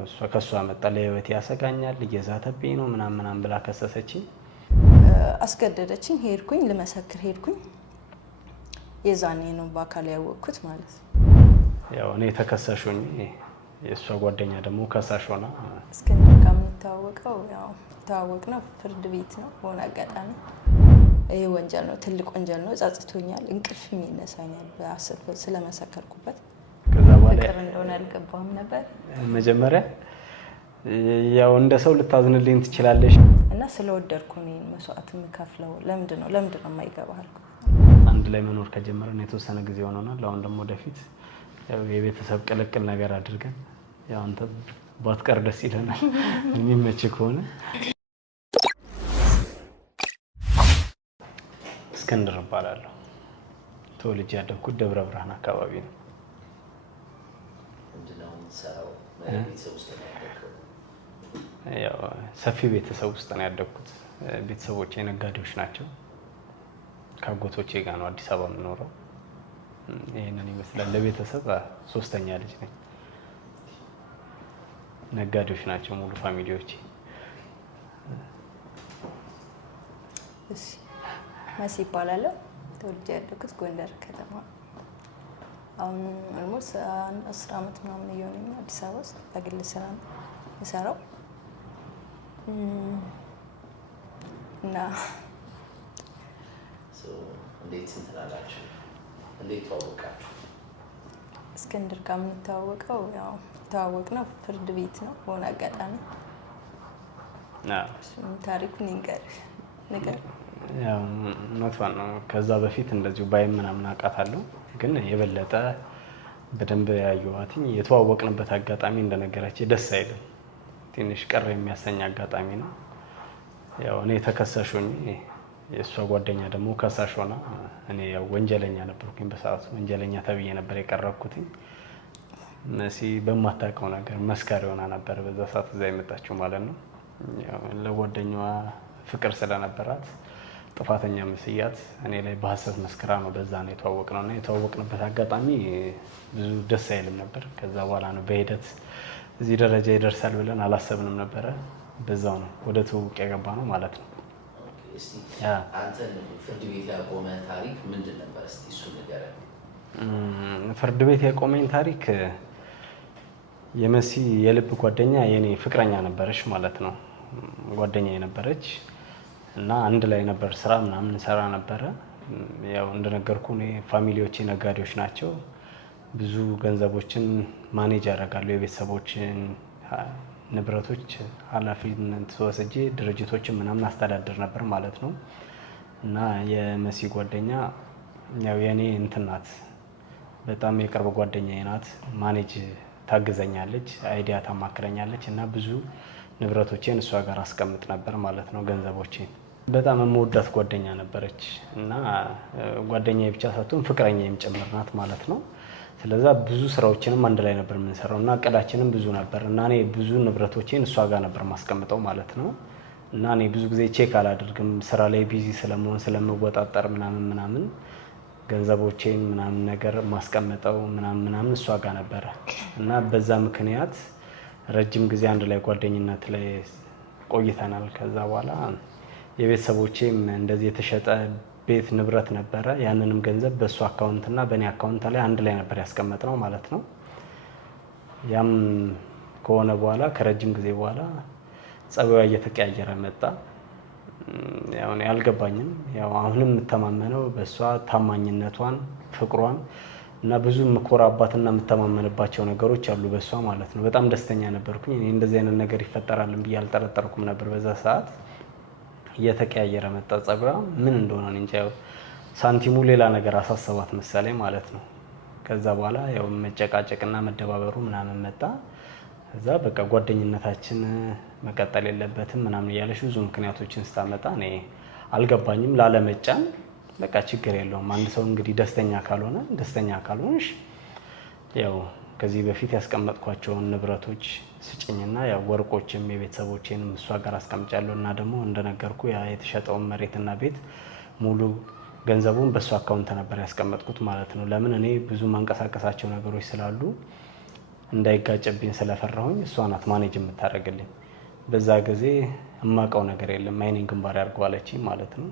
እሷ ከሷ መጣ ለህይወት ያሰጋኛል እየዛተብኝ ነው ምናምን ብላ ከሰሰችኝ። አስገደደችኝ። ሄድኩኝ ልመሰክር ሄድኩኝ። የዛኔ ነው በአካል ያወቅኩት ማለት ነው። ያው እኔ ተከሳሹኝ የእሷ ጓደኛ ደግሞ ከሳሽ ሆና እስክንድር ጋር የምንተዋወቀው ያው ተዋወቅነው ፍርድ ቤት ነው። በሆነ አጋጣሚ ይሄ ወንጀል ነው፣ ትልቅ ወንጀል ነው። ጸጽቶኛል፣ እንቅልፍ ይነሳኛል በአስር ስለመሰከርኩበት። ከዛ በኋላ ፍቅር እንደሆነ አልገባም ነበር። መጀመሪያ ያው እንደ ሰው ልታዝንልኝ ትችላለሽ እና ስለወደድኩ ነው መስዋዕት የምከፍለው። ለምንድን ነው የማይገባህ አልኩ። አንድ ላይ መኖር ከጀመረን የተወሰነ ጊዜ ሆኖናል። አሁን ደግሞ ወደፊት ያው የቤተሰብ ቅልቅል ነገር አድርገን ያው አንተ ባትቀር ደስ ይለናል የሚመች ከሆነ። እስክንድር እባላለሁ። ተወልጄ ያደግኩት ደብረ ብርሃን አካባቢ ነው። ያው ሰፊ ቤተሰብ ውስጥ ነው ያደግኩት። ቤተሰቦቼ ነጋዴዎች ናቸው። ከአጎቶቼ ጋር ነው አዲስ አበባ የምኖረው። ይሄንን ይመስላል። ለቤተሰብ ሶስተኛ ልጅ ነኝ። ነጋዴዎች ናቸው ሙሉ ፋሚሊዎቼ። እሺ መሲ ይባላል። ተወልጄ ያደግኩት ጎንደር ከተማ። አሁን ኦልሞስት 10 አመት ምናምን እየሆነኝ ነው አዲስ አበባ ውስጥ በግል ስራ ነው የምሰራው። እና እንዴት እንትላላችሁ? እንዴት ተዋወቃችሁ? እስክንድር ጋር የምንተዋወቀው ያው ተዋወቅነው ፍርድ ቤት ነው በሆነ አጋጣሚ። ታሪኩን ንገር። ያው ኖትዋን ነው። ከዛ በፊት እንደዚሁ ባይ ምናምን አውቃታለሁ፣ ግን የበለጠ በደንብ ያየኋትኝ የተዋወቅንበት አጋጣሚ እንደነገራችሁ ደስ አይልም። ትንሽ ቀር የሚያሰኝ አጋጣሚ ነው። ያው እኔ ተከሳሹኝ የእሷ ጓደኛ ደግሞ ከሳሽ ሆና፣ እኔ ያው ወንጀለኛ ነበርኩኝ በሰዓቱ። ወንጀለኛ ተብዬ ነበር የቀረብኩትኝ። መሲ በማታውቀው ነገር መስካሪ ሆና ነበር በዛ ሰዓት እዛ የመጣችው ማለት ነው። ያው ለጓደኛዋ ፍቅር ስለነበራት ጥፋተኛ መስያት እኔ ላይ በሐሰት መስክራ ነው በዛ ነው የተዋወቅነውና የተዋወቅንበት አጋጣሚ ብዙ ደስ አይልም ነበር። ከዛ በኋላ ነው በሂደት እዚህ ደረጃ ይደርሳል ብለን አላሰብንም ነበረ። በዛው ነው ወደ ትውውቅ የገባ ነው ማለት ነው። አንተ ፍርድ ቤት ያቆመ ታሪክ ምንድን ነበር? እስቲ እሱ ንገረኝ። ፍርድ ቤት ያቆመኝ ታሪክ የመሲ የልብ ጓደኛ የኔ ፍቅረኛ ነበረች ማለት ነው። ጓደኛ የነበረች እና አንድ ላይ ነበር ስራ ምናምን ሰራ ነበረ። ያው እንደነገርኩ እኔ ፋሚሊዎቼ ነጋዴዎች ናቸው። ብዙ ገንዘቦችን ማኔጅ ያደርጋሉ። የቤተሰቦችን ንብረቶች ኃላፊነት ወስጄ ድርጅቶችን ምናምን አስተዳደር ነበር ማለት ነው። እና የመሲ ጓደኛ ያው የኔ እንትን ናት፣ በጣም የቅርብ ጓደኛዬ ናት። ማኔጅ ታግዘኛለች፣ አይዲያ ታማክረኛለች እና ብዙ ንብረቶቼን እሷ ጋር አስቀምጥ ነበር ማለት ነው፣ ገንዘቦቼን። በጣም የምወዳት ጓደኛ ነበረች እና ጓደኛዬ ብቻ ሳትሆን ፍቅረኛዬም ጭምር ናት ማለት ነው። ስለዛ ብዙ ስራዎችንም አንድ ላይ ነበር የምንሰራው እና እቅዳችንም ብዙ ነበር እና እኔ ብዙ ንብረቶቼን እሷ ጋር ነበር ማስቀምጠው ማለት ነው። እና እኔ ብዙ ጊዜ ቼክ አላደርግም ስራ ላይ ቢዚ ስለመሆን ስለምወጣጠር ምናምን ገንዘቦቼን ምናምን ነገር ማስቀምጠው ምናምን እሷ ጋር ነበረ እና በዛ ምክንያት ረጅም ጊዜ አንድ ላይ ጓደኝነት ላይ ቆይተናል። ከዛ በኋላ የቤተሰቦቼም እንደዚህ የተሸጠ ቤት ንብረት ነበረ። ያንንም ገንዘብ በእሱ አካውንት እና በእኔ አካውንት ላይ አንድ ላይ ነበር ያስቀመጥነው ማለት ነው። ያም ከሆነ በኋላ ከረጅም ጊዜ በኋላ ጸባይዋ እየተቀያየረ መጣ። ያው እኔ አልገባኝም። ያው አሁንም የምተማመነው በእሷ ታማኝነቷን፣ ፍቅሯን እና ብዙ የምኮራባትና የምተማመንባቸው ነገሮች አሉ በእሷ ማለት ነው። በጣም ደስተኛ ነበርኩኝ። እኔ እንደዚህ አይነት ነገር ይፈጠራልን ብዬ አልጠረጠርኩም ነበር። በዛ ሰዓት እየተቀያየረ መጣ ጸባይዋ። ምን እንደሆነ እንጃ፣ ያው ሳንቲሙ ሌላ ነገር አሳሰባት መሰለኝ ማለት ነው። ከዛ በኋላ ያው መጨቃጨቅና መደባበሩ ምናምን መጣ። ከዛ በቃ ጓደኝነታችን መቀጠል የለበትም ምናምን እያለሽ ብዙ ምክንያቶችን ስታመጣ እኔ አልገባኝም። ላለመጫን በቃ ችግር የለውም አንድ ሰው እንግዲህ ደስተኛ ካልሆንሽ ያው ከዚህ በፊት ያስቀመጥኳቸውን ንብረቶች ስጭኝና ያው ወርቆችም የቤተሰቦቼንም እሷ ጋር አስቀምጫለሁ እና ደግሞ እንደነገርኩ ያ የተሸጠውን መሬትና ቤት ሙሉ ገንዘቡን በእሱ አካውንት ነበር ያስቀመጥኩት ማለት ነው። ለምን እኔ ብዙ ማንቀሳቀሳቸው ነገሮች ስላሉ እንዳይጋጨብኝ ስለፈራሁኝ እሷ ናት ማኔጅ የምታደርግልኝ። በዛ ጊዜ የማውቀው ነገር የለም አይኔን ግንባር ያርጓለችኝ ማለት ነው።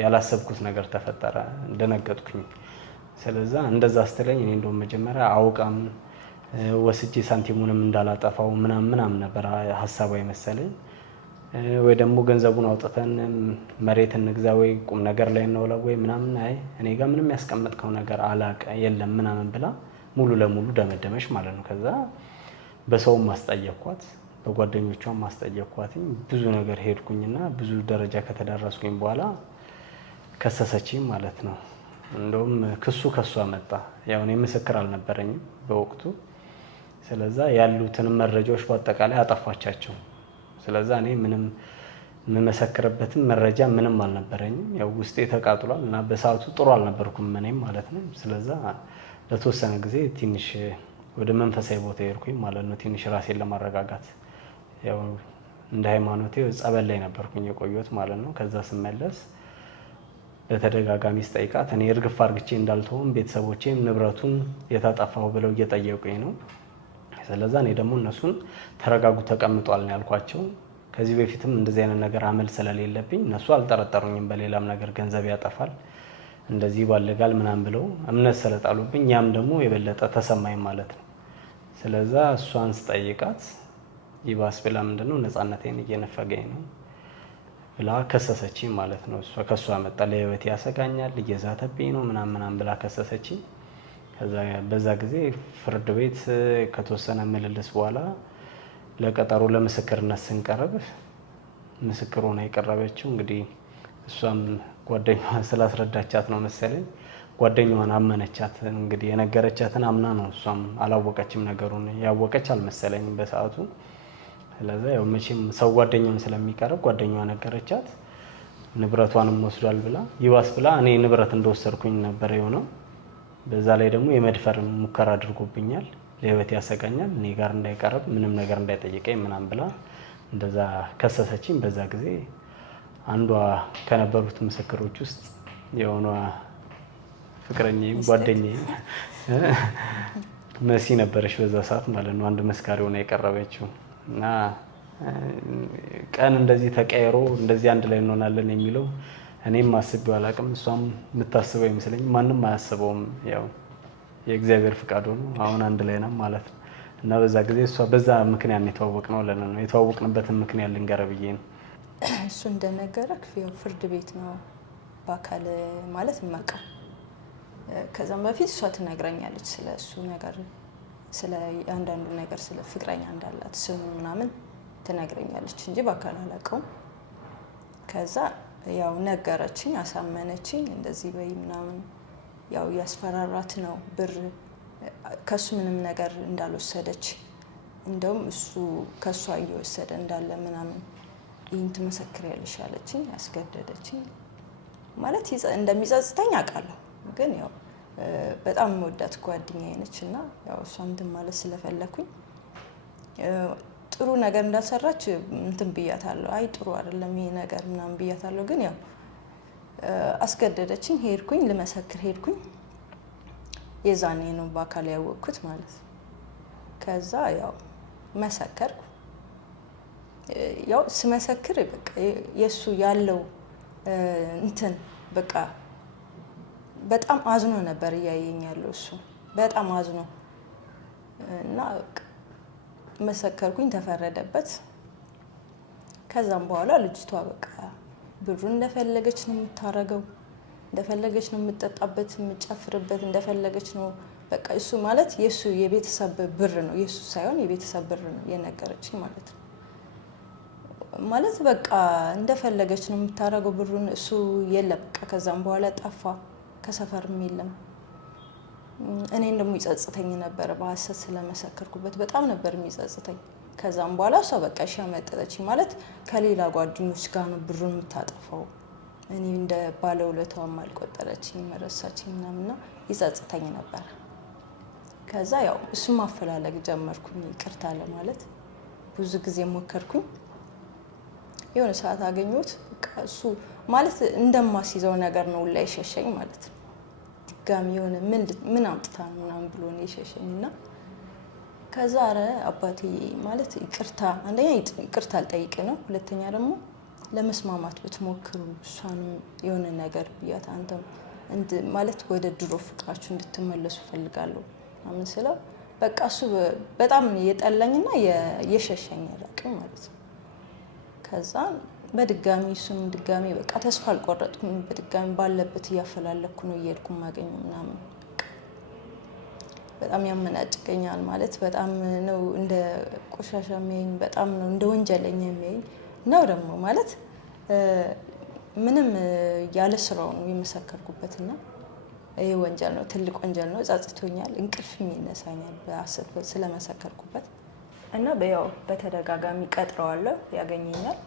ያላሰብኩት ነገር ተፈጠረ፣ እንደነገጥኩኝ። ስለዛ እንደዛ ስትለኝ እኔ እንደውም መጀመሪያ አውቃም ወስጄ ሳንቲሙንም እንዳላጠፋው ምናምን ነበር ሀሳቧ የመሰለኝ። ወይ ደግሞ ገንዘቡን አውጥተን መሬት እንግዛ ወይ ቁም ነገር ላይ እንውለው ወይ ምናምን፣ አይ እኔ ጋር ምንም ያስቀመጥከው ነገር አላቀ የለም ምናምን ብላ ሙሉ ለሙሉ ደመደመሽ ማለት ነው። ከዛ በሰውም ማስጠየቅኳት፣ በጓደኞቿም ማስጠየቅኳትኝ። ብዙ ነገር ሄድኩኝና ብዙ ደረጃ ከተደረስኩኝ በኋላ ከሰሰችኝ ማለት ነው። እንደውም ክሱ ከሷ መጣ። ያው እኔ ምስክር አልነበረኝም በወቅቱ። ስለዛ ያሉትን መረጃዎች በአጠቃላይ አጠፋቻቸው። ስለዛ እኔ ምንም የምመሰክርበትም መረጃ ምንም አልነበረኝም። ያው ውስጤ ተቃጥሏል እና በሰዓቱ ጥሩ አልነበርኩም እኔም ማለት ነው። ስለዛ ለተወሰነ ጊዜ ትንሽ ወደ መንፈሳዊ ቦታ ሄድኩኝ ማለት ነው፣ ትንሽ ራሴን ለማረጋጋት። ያው እንደ ሃይማኖቴ ጸበል ላይ ነበርኩኝ የቆየሁት ማለት ነው። ከዛ ስመለስ በተደጋጋሚ ስጠይቃት እኔ እርግፍ አርግቼ እንዳልተውም ቤተሰቦቼም ንብረቱን የታጠፋው ብለው እየጠየቁኝ ነው። ስለዛ እኔ ደግሞ እነሱን ተረጋጉ ተቀምጧል ነው ያልኳቸው። ከዚህ በፊትም እንደዚህ አይነት ነገር አመል ስለሌለብኝ እነሱ አልጠረጠሩኝም። በሌላም ነገር ገንዘብ ያጠፋል እንደዚህ ባለጋል ምናምን ብለው እምነት ስለጣሉብኝ ያም ደግሞ የበለጠ ተሰማኝ ማለት ነው። ስለዛ እሷን ስጠይቃት ይባስ ብላ ምንድነው ነፃነቴን እየነፈገኝ ነው ብላ ከሰሰችኝ ማለት ነው። እሷ ከሷ መጣ ለህይወት ያሰጋኛል እየዛተብኝ ነው ምናምን ብላ ከሰሰችኝ። ከዛ በዛ ጊዜ ፍርድ ቤት ከተወሰነ ምልልስ በኋላ ለቀጠሮ ለምስክርነት ስንቀርብ ምስክር ሆና የቀረበችው እንግዲህ እሷም ጓደኛዋ ስላስረዳቻት ነው መሰለኝ። ጓደኛዋን አመነቻት። እንግዲህ የነገረቻትን አምና ነው። እሷም አላወቀችም ነገሩን፣ ያወቀች አልመሰለኝም በሰዓቱ። ስለዛ ያው መቼም ሰው ጓደኛውን ስለሚቀርብ ጓደኛዋ ነገረቻት። ንብረቷንም ወስዷል ብላ ይባስ ብላ እኔ ንብረት እንደወሰድኩኝ ነበር የሆነው። በዛ ላይ ደግሞ የመድፈር ሙከራ አድርጎብኛል፣ ለህይወት ያሰጋኛል፣ እኔ ጋር እንዳይቀርብ ምንም ነገር እንዳይጠይቀኝ ምናምን ብላ እንደዛ ከሰሰችኝ። በዛ ጊዜ አንዷ ከነበሩት ምስክሮች ውስጥ የሆነ ፍቅረኛዬም ጓደኛዬም መሲ ነበረች በዛ ሰዓት ማለት ነው። አንድ መስካሪ ሆና የቀረበችው እና ቀን እንደዚህ ተቀይሮ እንደዚህ አንድ ላይ እንሆናለን የሚለው እኔም አስቤው አላውቅም። እሷም የምታስበው ይመስለኝ፣ ማንም አያስበውም። ያው የእግዚአብሔር ፍቃድ ሆኖ አሁን አንድ ላይ ነን ማለት ነው። እና በዛ ጊዜ እሷ በዛ ምክንያት ነው የተዋወቅነው ለነ ነው የተዋወቅንበትን ምክንያት ልንገር ብዬ ነው። እሱ እንደነገረክ ያው ፍርድ ቤት ነው በአካል ማለት የማውቀው። ከዛም በፊት እሷ ትነግረኛለች ስለ እሱ ነገር፣ ስለ አንዳንዱ ነገር፣ ስለ ፍቅረኛ እንዳላት ስሙ ምናምን ትነግረኛለች እንጂ በአካል አላውቀውም። ከዛ ያው ነገረችኝ፣ አሳመነችኝ። እንደዚህ በይ ምናምን ያው ያስፈራራት ነው ብር ከሱ ምንም ነገር እንዳልወሰደች፣ እንደውም እሱ ከሷ እየወሰደ እንዳለ ምናምን ይህን ትመሰክሪያለሽ አለችኝ። ያስገደደችኝ ማለት እንደሚጸጽተኝ አውቃለሁ፣ ግን ያው በጣም መወዳት ጓደኛዬ ነች እና ያው እሷም እንትን ማለት ስለፈለኩኝ ጥሩ ነገር እንዳልሰራች እንትን ብያታለሁ። አይ ጥሩ አይደለም ይሄ ነገር ምናምን ብያታለሁ፣ ግን ያው አስገደደችኝ። ሄድኩኝ፣ ልመሰክር ሄድኩኝ። የዛኔ ነው በአካል ያወቅኩት ማለት ነው። ከዛ ያው መሰከርኩ። ያው ስመሰክር በቃ የሱ ያለው እንትን በቃ በጣም አዝኖ ነበር እያየኝ ያለው እሱ በጣም አዝኖ እና መሰከርኩኝ፣ ተፈረደበት። ከዛም በኋላ ልጅቷ በቃ ብሩን እንደፈለገች ነው የምታረገው፣ እንደፈለገች ነው የምትጠጣበት፣ የምትጨፍርበት፣ እንደፈለገች ነው በቃ። እሱ ማለት የሱ የቤተሰብ ብር ነው፣ የሱ ሳይሆን የቤተሰብ ብር ነው የነገረችኝ ማለት ነው። ማለት በቃ እንደፈለገች ነው የምታረገው ብሩን። እሱ የለም በቃ ከዛም በኋላ ጠፋ፣ ከሰፈርም የለም። እኔን ደግሞ ይጸጽተኝ ነበር በሀሰት ስለመሰከርኩበት፣ በጣም ነበር የሚጸጽተኝ። ከዛም በኋላ እሷ በቃ እሺ አመጠጠችኝ ማለት ከሌላ ጓደኞች ጋር ነው ብሩን የምታጠፋው። እኔ እንደ ባለውለታዋም አልቆጠረችኝ፣ መረሳችኝ ምናምንና ይጸጽተኝ ነበር። ከዛ ያው እሱ ማፈላለግ ጀመርኩኝ፣ ይቅርታ ለማለት ብዙ ጊዜ ሞከርኩኝ። የሆነ ሰዓት አገኘሁት። በቃ እሱ ማለት እንደማስይዘው ነገር ነው ላይ ሸሸኝ ማለት ነው። ድጋሚ የሆነ ምን አምጥታ ምናምን ብሎ ነው የሸሸኝ እና ከዛ ኧረ አባቴ ማለት ይቅርታ አንደኛ ይቅርታ አልጠይቅ ነው፣ ሁለተኛ ደግሞ ለመስማማት ብትሞክሩ እሷንም የሆነ ነገር ብያት አንተም ማለት ወደ ድሮ ፍቅራችሁ እንድትመለሱ ፈልጋለሁ አምን ስለው በቃ እሱ በጣም የጠላኝና የሸሸኝ ያላቀኝ ማለት ነው። ከዛ በድጋሚ እሱም ድጋሚ በቃ ተስፋ አልቆረጥኩም። በድጋሚ ባለበት እያፈላለኩ ነው እየሄድኩ ማገኘው ምናምን በጣም ያመናጭቀኛል ማለት በጣም ነው እንደ ቆሻሻ የሚያይኝ፣ በጣም ነው እንደ ወንጀለኛ የሚያይኝ ነው ደግሞ ማለት ምንም ያለ ስራው ነው የመሰከርኩበትና ይሄ ወንጀል ነው፣ ትልቅ ወንጀል ነው። ጸጽቶኛል፣ እንቅልፍም ይነሳኛል በአስብ ስለመሰከርኩበት እና ያው በተደጋጋሚ ቀጥረዋለሁ፣ ያገኘኛል።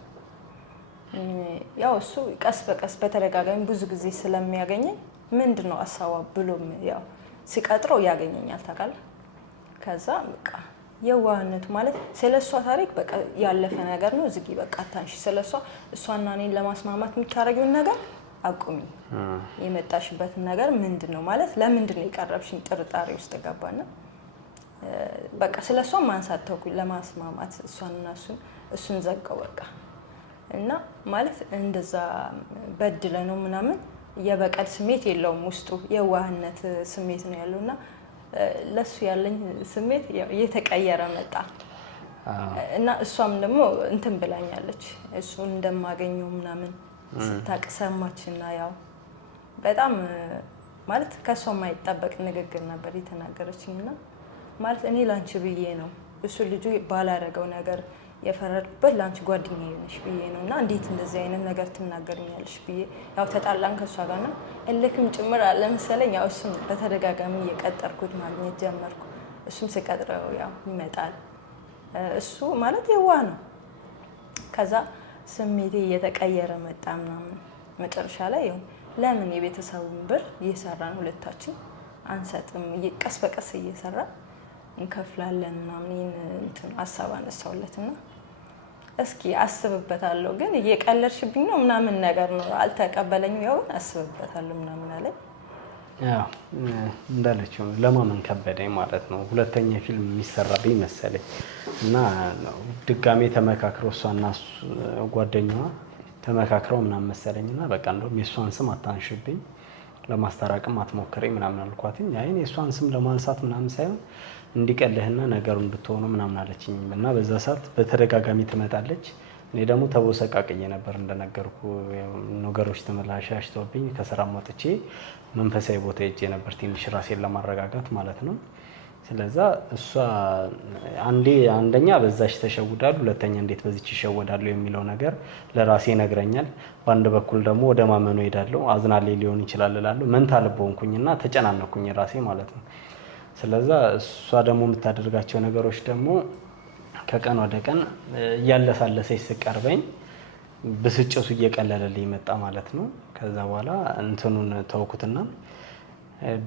ያው እሱ ቀስ በቀስ በተደጋጋሚ ብዙ ጊዜ ስለሚያገኘኝ ምንድነው አሳዋ ብሎም ያው ሲቀጥረው ያገኘኛል ታውቃለህ። ከዛ በቃ የዋህነቱ ማለት ስለሷ ታሪክ በቃ ያለፈ ነገር ነው። ዝጊ በቃ አታንሺ ስለሷ፣ እሷና እኔን ለማስማማት የምታረጊውን ነገር አቁሚ። የመጣሽበትን ነገር ምንድነው ማለት ለምንድን ነው የቀረብሽኝ? ጥርጣሬ ውስጥ ገባና በቃ ስለሷ ማንሳት ተውኩኝ። ለማስማማት እሷንና እሱን ዘጋው በቃ እና ማለት እንደዛ በድለ ነው ምናምን የበቀል ስሜት የለውም ውስጡ፣ የዋህነት ስሜት ነው ያለውና ለሱ ያለኝ ስሜት እየተቀየረ መጣ እና እሷም ደግሞ እንትን ብላኛለች እሱን እንደማገኘው ምናምን ስታቅ ሰማችና ያው በጣም ማለት ከሷ የማይጠበቅ ንግግር ነበር የተናገረችኝና ማለት እኔ ላንቺ ብዬ ነው እሱ ልጁ ባላረገው ነገር የፈረድኩበት ላንቺ ጓደኛዬ ነሽ ብዬ ነውና እንዴት እንደዚህ አይነት ነገር ትናገርኛለሽ ብዬ ያው ተጣላን ከሷ ጋርና እልክም ጭምር አለ መሰለኝ። ያው እሱም በተደጋጋሚ እየቀጠርኩት ማግኘት ጀመርኩ። እሱም ስቀጥረው ያው ይመጣል። እሱ ማለት የዋህ ነው። ከዛ ስሜቴ እየተቀየረ መጣ ምናምን መጨረሻ ላይ ያው ለምን የቤተሰቡን ብር እየሰራን ሁለታችን አንሰጥም፣ ቀስ በቀስ እየሰራን እንከፍላለን ምናምን እንትን ሀሳብ አነሳውለትና እስኪ አስብበታለሁ ግን እየቀለድሽብኝ ነው ምናምን ነገር ነው አልተቀበለኝም። ያው አስብበታለሁ ምናምን አለኝ። ያው እንዳለችው ለማመን ከበደኝ ማለት ነው። ሁለተኛ ፊልም የሚሰራብኝ መሰለኝ እና ድጋሜ ተመካክረው እሷና ጓደኛዋ ተመካክረው ምናምን መሰለኝና በቃ እንደውም የእሷን ስም አታንሽብኝ፣ ለማስታረቅም አትሞክረኝ ምናምን አልኳትኝ። አይኔ የእሷን ስም ለማንሳት ምናምን ሳይሆን እንዲቀልህና ነገሩን ብትሆኑ ምናምን አለችኝ እና በዛ ሰዓት በተደጋጋሚ ትመጣለች። እኔ ደግሞ ተቦሰቃቅዬ ነበር እንደነገርኩ ነገሮች ተመላሻሽተውብኝ ከስራ ወጥቼ መንፈሳዊ ቦታ ሄጄ ነበር ትንሽ ራሴን ለማረጋጋት ማለት ነው። ስለዛ እሷ አንደኛ በዛች ተሸውዳሉ፣ ሁለተኛ እንዴት በዚች ይሸወዳሉ የሚለው ነገር ለራሴ ይነግረኛል። በአንድ በኩል ደግሞ ወደ ማመኑ ሄዳለሁ። አዝናሌ ሊሆን ይችላል እላለሁ። መንታ ልብ ሆንኩኝና ተጨናነኩኝ ራሴ ማለት ነው። ስለዛ እሷ ደግሞ የምታደርጋቸው ነገሮች ደግሞ ከቀን ወደ ቀን እያለሳለሰች ስቀርበኝ ብስጭቱ እየቀለለልኝ መጣ ማለት ነው። ከዛ በኋላ እንትኑን ተውኩትና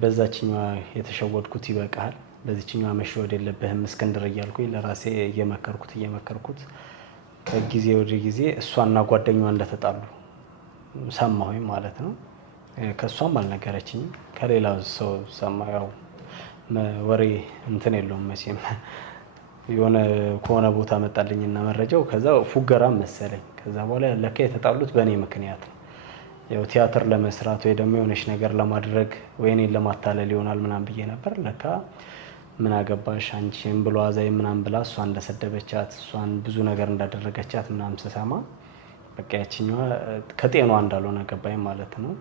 በዛችኛዋ የተሸወድኩት ይበቃል፣ በዚችኛዋ መሸወድ የለብህም እስክንድር እያልኩኝ ለራሴ እየመከርኩት ከጊዜ ወደ ጊዜ እሷና ጓደኛዋ እንደተጣሉ ሰማሁኝ ማለት ነው። ከእሷም አልነገረችኝም፣ ከሌላ ሰው ሰማሁ። ያው ወሬ እንትን የለውም መቼም የሆነ ከሆነ ቦታ መጣልኝና መረጃው ከዛ ፉገራ መሰለኝ። ከዛ በኋላ ለካ የተጣሉት በእኔ ምክንያት ነው። ያው ቲያትር ለመስራት ወይ ደግሞ የሆነች ነገር ለማድረግ ወይ እኔን ለማታለል ይሆናል ምናምን ብዬ ነበር። ለካ ምን አገባሽ አንቺን ብሎ አዛይ ምናምን ብላ እሷ እንደሰደበቻት እሷን ብዙ ነገር እንዳደረገቻት ምናምን ስሰማ በቃ ያቺኛዋ ከጤኗ እንዳልሆነ ገባኝ ማለት ነው።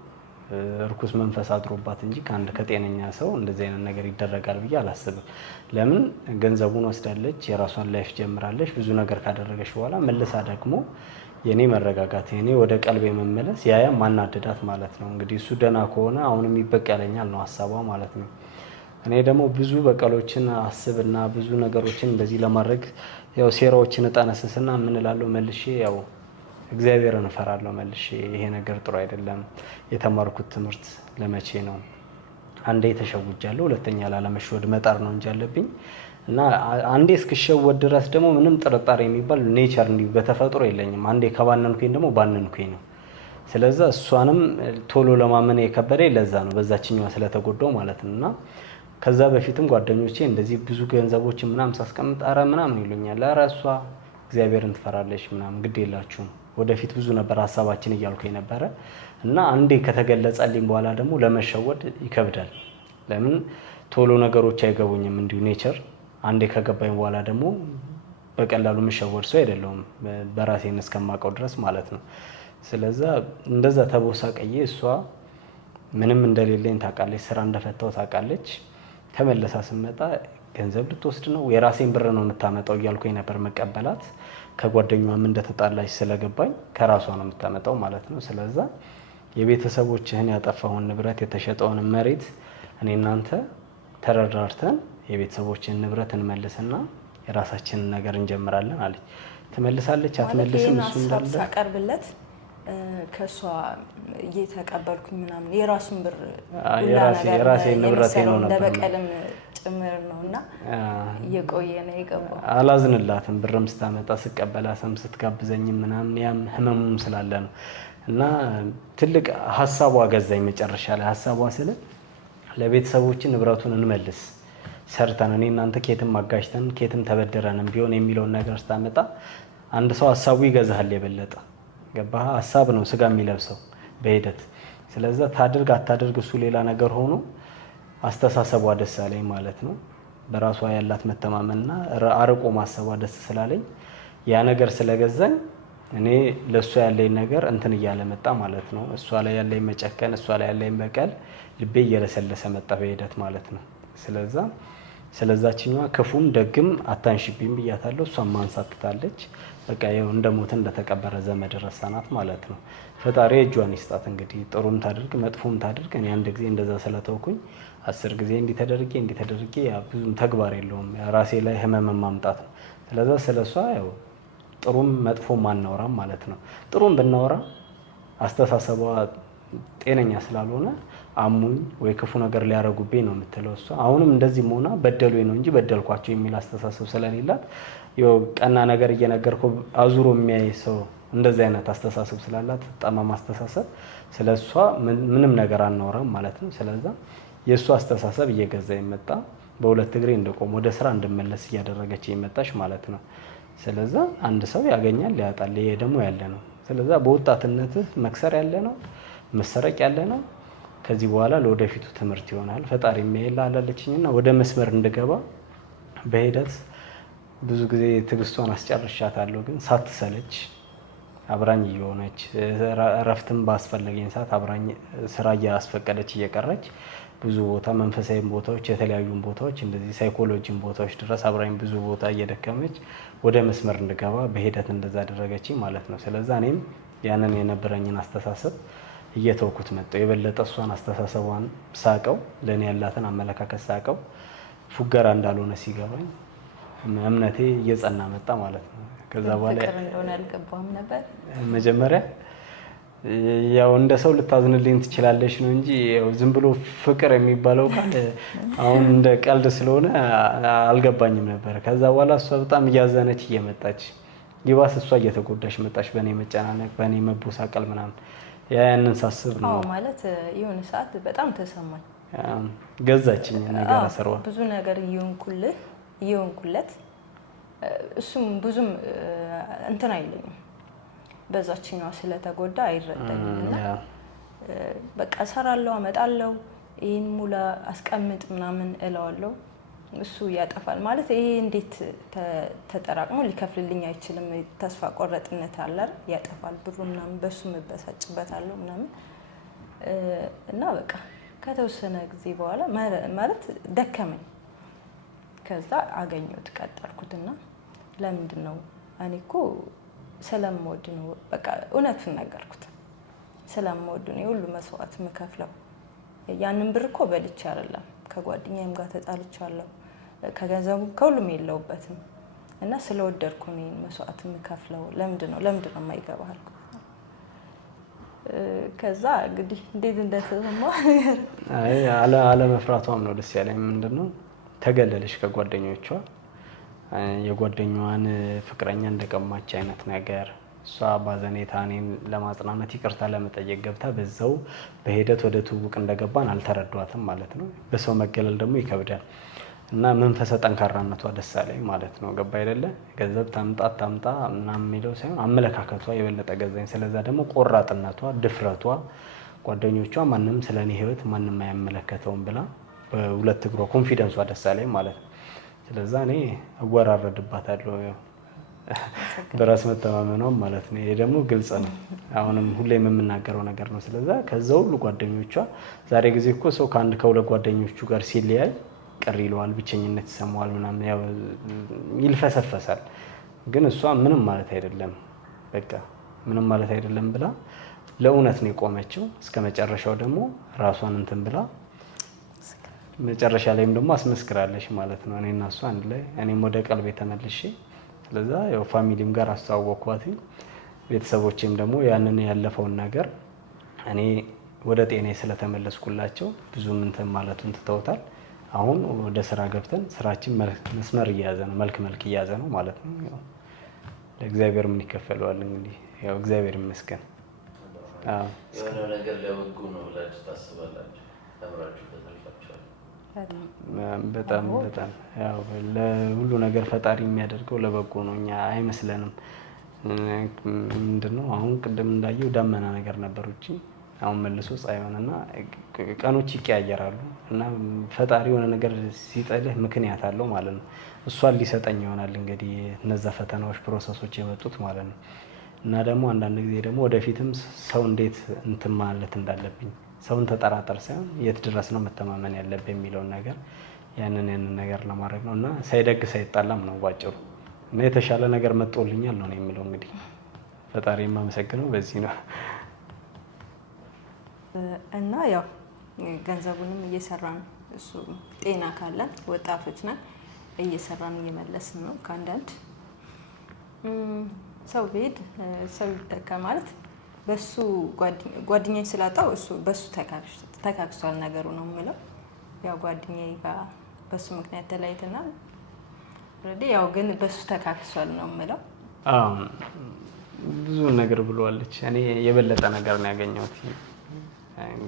እርኩስ መንፈስ አድሮባት እንጂ ከጤነኛ ሰው እንደዚህ አይነት ነገር ይደረጋል ብዬ አላስብም። ለምን ገንዘቡን ወስዳለች፣ የራሷን ላይፍ ጀምራለች። ብዙ ነገር ካደረገች በኋላ መልሳ ደግሞ የኔ መረጋጋት የኔ ወደ ቀልቤ መመለስ ያያ ማናደዳት ማለት ነው። እንግዲህ እሱ ደና ከሆነ አሁንም ይበቀለኛል ነው ሐሳቧ ማለት ነው። እኔ ደግሞ ብዙ በቀሎችን አስብና ብዙ ነገሮችን እንደዚህ ለማድረግ ያው ሴራዎችን እጠነስስና ምን እላለሁ መልሼ ያው እግዚአብሔርን እፈራለሁ መልሼ። ይሄ ነገር ጥሩ አይደለም፣ የተማርኩት ትምህርት ለመቼ ነው? አንዴ ተሸውጃለሁ፣ ሁለተኛ ላለመሸወድ መጣር ነው እንጂ አለብኝ እና አንዴ እስክሸወድ ድረስ ደግሞ ምንም ጥርጣሬ የሚባል ኔቸር እንዲሁ በተፈጥሮ የለኝም። አንዴ ከባነንኩኝ ደግሞ ባነንኩኝ ነው። ስለዚህ እሷንም ቶሎ ለማመን የከበደኝ ለዛ ነው፣ በዛችኛዋ ስለተጎዳው ማለት ነው። እና ከዛ በፊትም ጓደኞቼ እንደዚህ ብዙ ገንዘቦችን ምናምን ሳስቀምጥ አረ ምናምን ይሉኛል። አረ እሷ እግዚአብሔርን ትፈራለች ምናምን ግድ የላችሁም ወደፊት ብዙ ነበር ሀሳባችን እያልኩኝ ነበረ። እና አንዴ ከተገለጸልኝ በኋላ ደግሞ ለመሸወድ ይከብዳል። ለምን ቶሎ ነገሮች አይገቡኝም እንዲሁ ኔቸር። አንዴ ከገባኝ በኋላ ደግሞ በቀላሉ የምሸወድ ሰው አይደለሁም በራሴን እስከማውቀው ድረስ ማለት ነው። ስለዛ እንደዛ ተቦሳቀዬ እሷ ምንም እንደሌለኝ ታውቃለች፣ ስራ እንደፈታው ታውቃለች። ተመለሳ ስመጣ ገንዘብ ልትወስድ ነው የራሴን ብር ነው የምታመጣው እያልኩኝ ነበር መቀበላት። ከጓደኛዋም እንደተጣላች ስለገባኝ ከራሷ ነው የምታመጣው ማለት ነው። ስለዛ የቤተሰቦችህን ያጠፋውን ንብረት የተሸጠውን መሬት እኔ እናንተ ተረዳርተን የቤተሰቦችህን ንብረት እንመልስና የራሳችንን ነገር እንጀምራለን አለች። ትመልሳለች አትመልስም እሱ እንዳለ ሳቀርብለት ከሷ እየተቀበልኩኝ ምናምን የራሱን ብር የራሴ ንብረት ነው ነበር ለበቀልም ጭምር ነውና እየቆየ ነው የገባው። አላዝንላትም ብርም ስታመጣ ስቀበላትም ስትጋብዘኝ ምናምን ያም ህመሙም ስላለ ነው። እና ትልቅ ሀሳቧ ገዛኝ መጨረሻ ላይ ሀሳቧ ስለ ለቤተሰቦችን ንብረቱን እንመልስ ሰርተን እኔ እናንተ ኬትም አጋጅተን ኬትም ተበደረንም ቢሆን የሚለውን ነገር ስታመጣ አንድ ሰው ሀሳቡ ይገዛሃል የበለጠ ገባህ? ሀሳብ ነው ስጋ የሚለብሰው በሂደት። ስለዛ ታድርግ አታድርግ እሱ ሌላ ነገር ሆኖ አስተሳሰቧ ደስ አለኝ ማለት ነው። በራሷ ያላት መተማመንና አርቆ ማሰቧ ደስ ስላለኝ ያ ነገር ስለገዛኝ እኔ ለሷ ያለኝ ነገር እንትን እያለ መጣ ማለት ነው። እሷ ላይ ያለኝ መጨከን፣ እሷ ላይ ያለኝ በቀል ልቤ እየለሰለሰ መጣ በሂደት ማለት ነው። ስለዛችኛዋ ክፉም ደግም አታንሽብኝ ብያታለሁ። እሷም ማንሳትታለች። በቃ ይኸው እንደሞተ እንደተቀበረ ዘመድ ረሳናት ማለት ነው። ፈጣሪ እጇን ይስጣት እንግዲህ ጥሩም ታድርግ መጥፎም ታድርግ። እኔ አንድ ጊዜ እንደዛ ስለተውኩኝ 10 ጊዜ እንዲተደርጌ ያ ብዙም ተግባር የለውም ራሴ ላይ ህመም ማምጣት ነው። ስለዛ ስለሷ ያው ጥሩም መጥፎም አናወራም ማለት ነው። ጥሩም ብናወራ አስተሳሰቧ ጤነኛ ስላልሆነ አሙኝ ወይ ክፉ ነገር ሊያረጉብኝ ነው የምትለው እሷ። አሁንም እንደዚህም ሆና በደሉኝ ነው እንጂ በደልኳቸው የሚል አስተሳሰብ ስለሌላት ያው ቀና ነገር እየነገርኩ አዙሮ የሚያይ ሰው እንደዚህ አይነት አስተሳሰብ ስላላት ጠማማ አስተሳሰብ ስለሷ ምንም ነገር አናወራም ማለት ነው። ስለዛ የእሷ አስተሳሰብ እየገዛ ይመጣ በሁለት እግሬ እንደቆም ወደ ስራ እንድመለስ እያደረገች ይመጣሽ ማለት ነው። ስለዛ አንድ ሰው ያገኛል ያጣል፣ ይሄ ደግሞ ያለ ነው። ስለዛ በወጣትነትህ መክሰር ያለ ነው፣ መሰረቅ ያለ ነው። ከዚህ በኋላ ለወደፊቱ ትምህርት ይሆናል። ፈጣሪ የሚያይላ አላለችኝና ወደ መስመር እንድገባ በሂደት ብዙ ጊዜ ትግስቷን አስጨርሻታለሁ። ግን ሳትሰለች አብራኝ እየሆነች እረፍትም ባስፈለገኝ ሰዓት አብራኝ ስራ እያስፈቀደች እየቀረች ብዙ ቦታ መንፈሳዊ ቦታዎች፣ የተለያዩ ቦታዎች እንደዚህ ሳይኮሎጂን ቦታዎች ድረስ አብራኝ ብዙ ቦታ እየደከመች ወደ መስመር እንድገባ በሂደት እንደዛ አደረገችኝ ማለት ነው። ስለዛ እኔም ያንን የነበረኝን አስተሳሰብ እየተውኩት መጣሁ። የበለጠ እሷን አስተሳሰቧን ሳቀው፣ ለእኔ ያላትን አመለካከት ሳቀው፣ ፉገራ እንዳልሆነ ሲገባኝ እምነቴ እየጸና መጣ ማለት ነው። ከዛ በኋላ ፍቅር እንደሆነ አልገባም ነበር መጀመሪያ። ያው እንደ ሰው ልታዝንልኝ ትችላለሽ ነው እንጂ ያው ዝም ብሎ ፍቅር የሚባለው ቃል አሁን እንደ ቀልድ ስለሆነ አልገባኝም ነበር። ከዛ በኋላ እሷ በጣም እያዘነች እየመጣች ይባስ እሷ እየተጎዳሽ መጣች፣ በእኔ መጨናነቅ፣ በእኔ መቦሳቀል ምናምን ያንን ሳስብ ነው ማለት የሆነ ሰዓት በጣም ተሰማኝ። ገዛችኝ ነገር አሰሯ ብዙ ነገር እየሆንኩለት እሱም ብዙም እንትን አይለኝም፣ በዛችኛው ስለተጎዳ አይረዳኝም። እና በቃ እሰራለሁ፣ አመጣለሁ፣ ይህን ሙላ አስቀምጥ ምናምን እለዋለሁ። እሱ ያጠፋል ማለት ይሄ እንዴት ተጠራቅሞ ሊከፍልልኝ አይችልም። ተስፋ ቆረጥነት አለ፣ ያጠፋል ብሩ ምናምን፣ በሱ መበሳጭበታለሁ ምናምን እና በቃ ከተወሰነ ጊዜ በኋላ ማለት ደከመኝ። ከዛ አገኘሁት ቀጠልኩትና ለምንድን ነው እኔ እኮ ስለምወድ ነው፣ በቃ እውነቱን ነገርኩት። ስለምወድ ነው የሁሉ መስዋዕት የምከፍለው። ያንን ብር እኮ በልቼ አይደለም፣ ከጓደኛዬም ጋር ተጣልቻለሁ፣ ከገንዘቡ ከሁሉም የለውበትም እና ስለወደድኩ ነው መስዋዕት የምከፍለው። ለምንድን ነው የማይገባህ አልኩት። ከዛ እንግዲህ እንዴት እንደተሰማ አለመፍራቷም ነው ደስ ያለኝ። ምንድን ነው ተገለለች ከጓደኞቿ የጓደኛዋን ፍቅረኛ እንደቀማች አይነት ነገር እሷ ባዘኔታ እኔን ለማጽናናት ይቅርታ ለመጠየቅ ገብታ በዛው በሂደት ወደ ትውውቅ እንደገባን አልተረዷትም ማለት ነው። በሰው መገለል ደግሞ ይከብዳል እና መንፈሰ ጠንካራነቷ ደስ አለኝ ማለት ነው። ገባ አይደለ? ገንዘብ ታምጣ ምናምን የሚለው ሳይሆን አመለካከቷ የበለጠ ገዛኝ። ስለዛ ደግሞ ቆራጥነቷ፣ ድፍረቷ ጓደኞቿ ማንም ስለ እኔ ህይወት ማንም አይመለከተውም ብላ በሁለት እግሯ ኮንፊደንሷ ደስ አለኝ ማለት ነው። ስለዛ እኔ እወራረድባታለሁ በራስ መተማመኗም ማለት ነው። ይሄ ደግሞ ግልጽ ነው፣ አሁንም ሁሌም የምናገረው ነገር ነው። ስለዛ ከዛ ሁሉ ጓደኞቿ ዛሬ ጊዜ እኮ ሰው ከአንድ ከሁለት ጓደኞቹ ጋር ሲለያይ ቅር ይለዋል፣ ብቸኝነት ይሰማዋል፣ ምናምን ያው ይልፈሰፈሳል። ግን እሷ ምንም ማለት አይደለም፣ በቃ ምንም ማለት አይደለም ብላ ለእውነት ነው የቆመችው። እስከ መጨረሻው ደግሞ ራሷን እንትን ብላ መጨረሻ ላይም ደግሞ አስመስክራለች ማለት ነው። እኔና እሷ አንድ ላይ እኔም ወደ ቀልቤ ተመልሼ ስለዛ ያው ፋሚሊም ጋር አስተዋወቅኳት። ቤተሰቦቼም ደግሞ ያንን ያለፈውን ነገር እኔ ወደ ጤናዬ ስለተመለስኩላቸው ብዙም እንትን ማለቱን ትተውታል። አሁን ወደ ስራ ገብተን ስራችን መስመር እየያዘ ነው፣ መልክ እየያዘ ነው ማለት ነው። ያው ለእግዚአብሔር ምን ይከፈለዋል እንግዲህ ያው እግዚአብሔር ይመስገን። የሆነ ነገር ለበጎ ነው ብላችሁ ታስባላችሁ? ተምራችሁበት አልፋችኋል? በጣም ያው ለሁሉ ነገር ፈጣሪ የሚያደርገው ለበጎ ነው። እኛ አይመስለንም። ምንድነው አሁን ቅድም እንዳየው ዳመና ነገር ነበር ውጪ፣ አሁን መልሶ ፀሐይ ሆነና ቀኖች ይቀያየራሉ እና ፈጣሪ የሆነ ነገር ሲጠልህ ምክንያት አለው ማለት ነው። እሷን ሊሰጠኝ ይሆናል እንግዲህ እነዛ ፈተናዎች ፕሮሰሶች የመጡት ማለት ነው። እና ደግሞ አንዳንድ ጊዜ ደግሞ ወደፊትም ሰው እንዴት እንትን ማለት እንዳለብኝ ሰውን ተጠራጠር ሳይሆን የት ድረስ ነው መተማመን ያለብኝ የሚለውን ነገር ያንን ነገር ለማድረግ ነው። እና ሳይደግ ሳይጣላም ነው ባጭሩ። እና የተሻለ ነገር መጥቶልኛል ነው የሚለው እንግዲህ ፈጣሪ የማመሰግነው በዚህ ነው። እና ያው ገንዘቡንም እየሰራን እሱ ጤና ካለን ወጣቶች ነን እየሰራን እየመለስን ነው። ከአንዳንድ ሰው ቤት ሰው ይተካ ማለት በሱ ጓደኛዬ ስላጣው እሱ በሱ ተካክሷል ነገሩ ነው የምለው። ያው ጓደኛዬ ጋር በሱ ምክንያት ተለያይተናል። ያው ግን በሱ ተካክሷል ነው የምለው። ብዙ ነገር ብለዋለች። እኔ የበለጠ ነገር ነው ያገኘሁት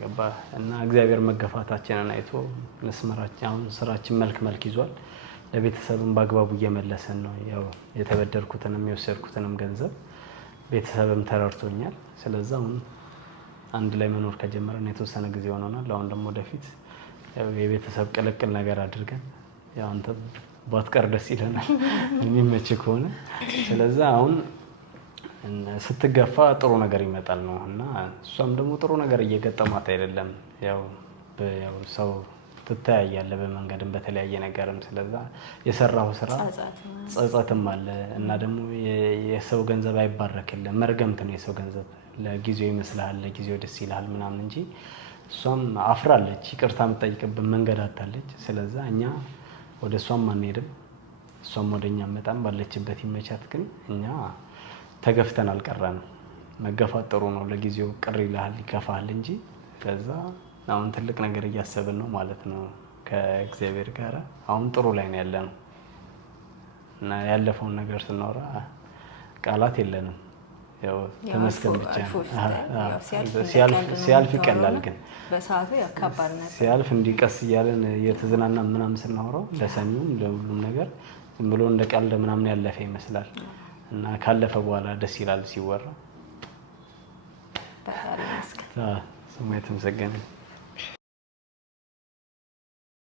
ገባ እና እግዚአብሔር መገፋታችንን አይቶ መስመራችን አሁን ስራችን መልክ ይዟል። ለቤተሰብም በአግባቡ እየመለሰን ነው። ያው የተበደርኩትንም የወሰድኩትንም ገንዘብ ቤተሰብም ተረድቶኛል። ስለዚህ አሁን አንድ ላይ መኖር ከጀመረን የተወሰነ ጊዜ ሆኖናል። አሁን ደግሞ ወደፊት ያው የቤተሰብ ቅልቅል ነገር አድርገን ያው አንተ ባትቀር ደስ ይለናል የሚመች ከሆነ። ስለዚህ አሁን ስትገፋ ጥሩ ነገር ይመጣል ነው እና እሷም ደግሞ ጥሩ ነገር እየገጠማት አይደለም። ያው ሰው ትተያያለህ በመንገድም በተለያየ ነገርም። ስለዛ የሰራው ስራ ጸጸትም አለ እና ደግሞ የሰው ገንዘብ አይባረክልም። መርገምት ነው የሰው ገንዘብ። ለጊዜው ይመስልሃል፣ ለጊዜው ደስ ይልሃል ምናምን እንጂ እሷም አፍራለች። ይቅርታ የምትጠይቅብን መንገድ አታለች። ስለዛ እኛ ወደ እሷም አንሄድም፣ እሷም ወደኛ መጣም ባለችበት ይመቻት። ግን እኛ ተገፍተን አልቀረንም። መገፋት ጥሩ ነው። ለጊዜው ቅር ይልሃል፣ ይከፋሃል እንጂ ከዛ አሁን ትልቅ ነገር እያሰብን ነው ማለት ነው ከእግዚአብሔር ጋር። አሁን ጥሩ ላይ ነው ያለነው እና ያለፈውን ነገር ስናወራ ቃላት የለንም። ያው ተመስገን ብቻ ነው። ሲያልፍ ይቀላል፣ ግን በሰዓቱ ያካባል ነበር። ሲያልፍ እንዲቀስ እያለን እየተዝናና ምናምን ስናወራው ለሰሚውም ለሁሉም ነገር ዝም ብሎ እንደ ቀልድ ምናምን ያለፈ ይመስላል እና ካለፈ በኋላ ደስ ይላል ሲወራ። ስሙ የተመሰገነ